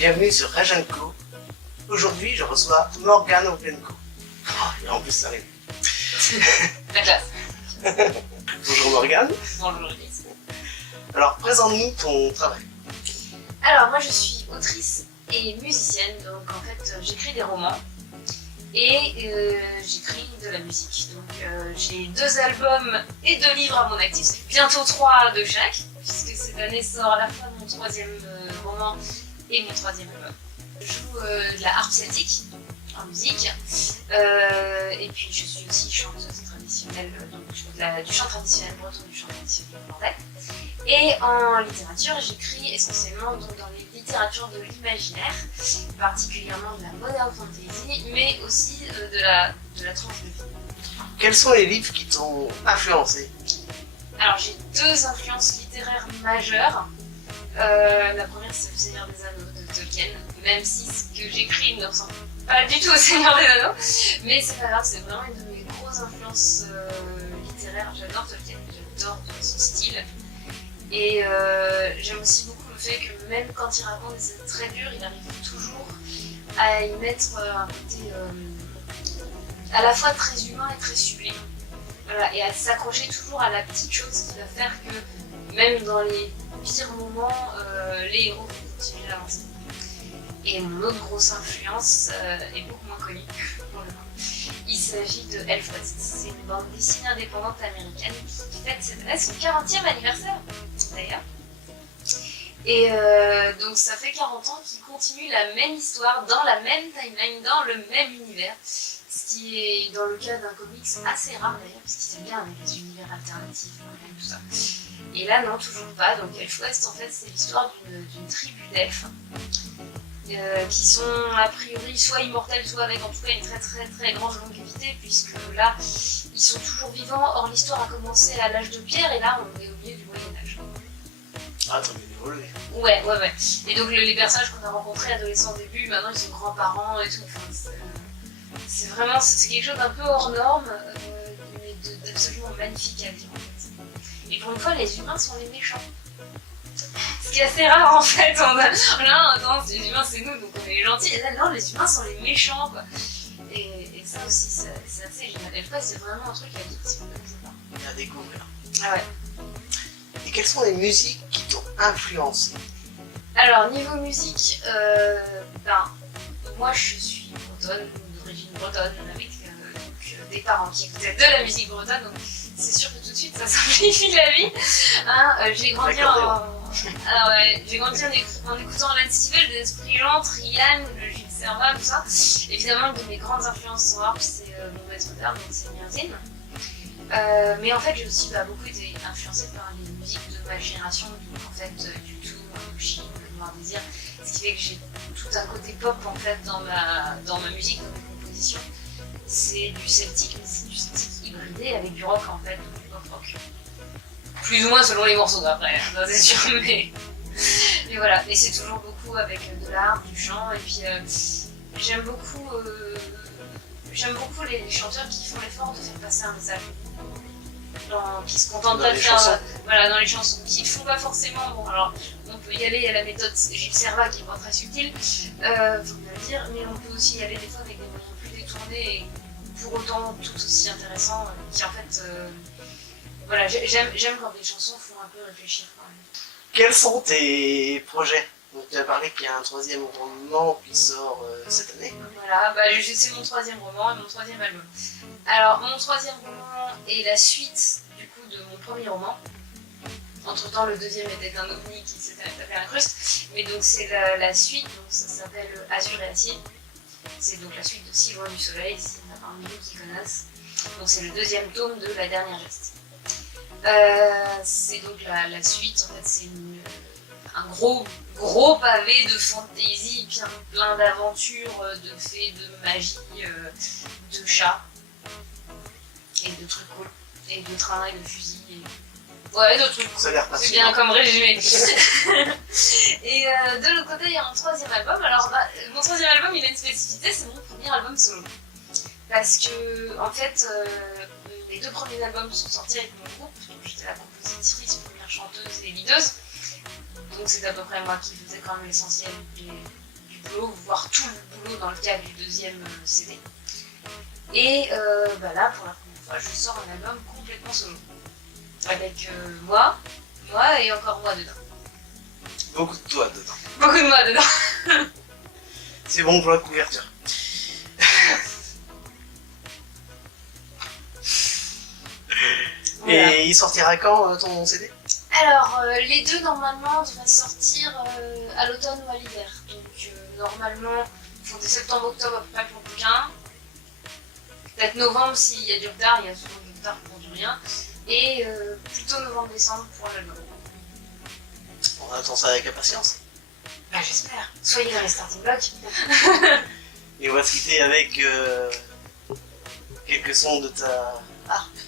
bienvenue sur Rajenko. Aujourd'hui, je reçois Morgane Openko. Et en plus, ça arrive. La classe. Bonjour Morgane. Bonjour Elise. Alors, présente-nous ton travail. Alors moi je suis autrice et musicienne, donc en fait j'écris des romans et j'écris de la musique. Donc j'ai 2 albums et 2 livres à mon actif, bientôt 3 de chaque, puisque cette année sort à la fois mon 3e roman et mon 3e album. Je joue de la harpe celtique en musique, et puis je suis aussi chanteuse traditionnelle, donc je fais du chant traditionnel breton, du chant traditionnel irlandais. Et en littérature, j'écris essentiellement donc, dans les littératures de l'imaginaire, particulièrement de la modern fantasy, mais aussi de la tranche de vie. Quels sont les livres qui t'ont influencé? Alors j'ai 2 influences littéraires majeures. La première, c'est Le Seigneur des Anneaux de Tolkien, même si ce que j'écris ne ressemble pas du tout au Seigneur des Anneaux, mais c'est pas grave, c'est vraiment une de mes grosses influences littéraires. J'adore Tolkien, j'adore son style. Et j'aime aussi beaucoup le fait que même quand il raconte des scènes très dures, il arrive toujours à y mettre un côté à la fois très humain et très sublime. Voilà, et à s'accrocher toujours à la petite chose qui va faire que même dans les pires moments, les héros vont continuer d'avancer. Et mon autre grosse influence est beaucoup moins connue pour le coup. Il s'agit de Elfquest. C'est une bande dessinée indépendante américaine qui fête cette année son 40e anniversaire d'ailleurs. Et donc ça fait 40 ans qu'il continue la même histoire, dans la même timeline, dans le même univers. Ce qui est dans le cas d'un comics assez rare d'ailleurs, parce qu'ils aiment bien avec les univers alternatifs, tout ça. Et là non, toujours pas. Donc Elfquest en fait c'est l'histoire d'une tribu d'elfes. Qui sont a priori soit immortels, soit avec en tout cas une très très très grande longévité, puisque là ils sont toujours vivants. Or l'histoire a commencé à l'âge de pierre et là on est au milieu du Moyen-Âge. Ah, t'as bien évolué. Ouais. Et donc les personnages qu'on a rencontrés adolescents au début, maintenant ils sont grands-parents et tout. Enfin, c'est vraiment quelque chose d'un peu hors norme, mais d'absolument magnifique à vivre en fait. Et pour une fois, les humains sont les méchants. Ce qui est assez rare en fait, là non, les humains c'est nous, donc on est les gentils, et là non, les humains sont les méchants quoi. Et ça aussi c'est assez génial. Et c'est vraiment un truc à dire si on ne le sait pas. À découvrir. Ah ouais. Et quelles sont les musiques qui t'ont influencé? Alors niveau musique, moi je suis bretonne, d'origine bretonne, avec des parents qui écoutaient de la musique bretonne, donc c'est sûr que tout de suite ça simplifie la vie. Hein, j'ai grandi en écoutant Led Stivell, L'Esprit Lent, Trian, Gilles Servat, tout ça. Évidemment, une de mes grandes influences en harpe, c'est mon maître moderne, donc c'est Merzine. Mais en fait, j'ai aussi beaucoup été influencée par les musiques de ma génération, donc en fait, du tout, du Chine, le Noir Désir, ce qui fait que j'ai tout un côté pop en fait dans ma musique, dans mes compositions. C'est du celtique, mais c'est du celtique hybridé avec du rock en fait, donc du pop rock. Plus ou moins selon les morceaux d'après, ça c'est sûr, mais voilà. Et c'est toujours beaucoup avec de l'art, du chant, et puis j'aime beaucoup les chanteurs qui font l'effort de faire passer un message. Qui se contentent pas de faire dans les chansons, qui ne font pas forcément. Bon, alors on peut y aller à la méthode Gilles Servat qui est pas très subtile, faut bien le dire, mais on peut aussi y aller des fois avec des moyens plus détournés et pour autant tout aussi intéressants, qui en fait. Voilà, j'aime quand les chansons font un peu réfléchir quand même. Quels sont tes projets? Donc tu as parlé qu'il y a un 3e roman qui sort cette année. Voilà, c'est mon 3e roman et mon 3e album. Alors mon 3e roman est la suite du coup de mon premier roman. Entre temps le 2e était un ovni qui s'était tapé à l'incruste. Mais donc c'est la suite, donc ça s'appelle Azur et Acier. C'est donc la suite de 6 loin du soleil, s'il y en a parmi vous qui connaissent. Donc c'est le 2e tome de La Dernière Geste. C'est donc la suite, en fait c'est un gros pavé de fantaisie, plein d'aventures, de fées, de magie, de chats, et de trucs cool, et de trains et de fusils, ouais, d'autres trucs. Ça a l'air c'est bien comme résumé. Et de l'autre côté il y a un 3e album, alors mon 3e album il a une spécificité, c'est mon premier album solo. Parce que en fait, les 2 premiers albums sont sortis avec mon groupe, donc j'étais la compositrice, première chanteuse et leaduse. Donc c'est à peu près moi qui faisais quand même l'essentiel boulot, voire tout le boulot dans le cadre du deuxième CD. Et là, pour la première fois, je sors un album complètement solo. Avec moi et encore moi dedans. Beaucoup de toi dedans. Beaucoup de moi dedans. C'est bon pour la couverture. Voilà. Et il sortira quand ton CD? Alors, les deux, normalement, devraient sortir à l'automne ou à l'hiver. Donc, normalement, ils font des septembre-octobre à peu près pour le bouquin. Peut-être novembre s'il y a du retard, il y a souvent du retard pour du rien. Et plutôt novembre-décembre pour l'album. On attend ça avec impatience. Bah, j'espère. Soyez dans les starting blocks. Et on va se quitter avec quelques sons de ta harpe.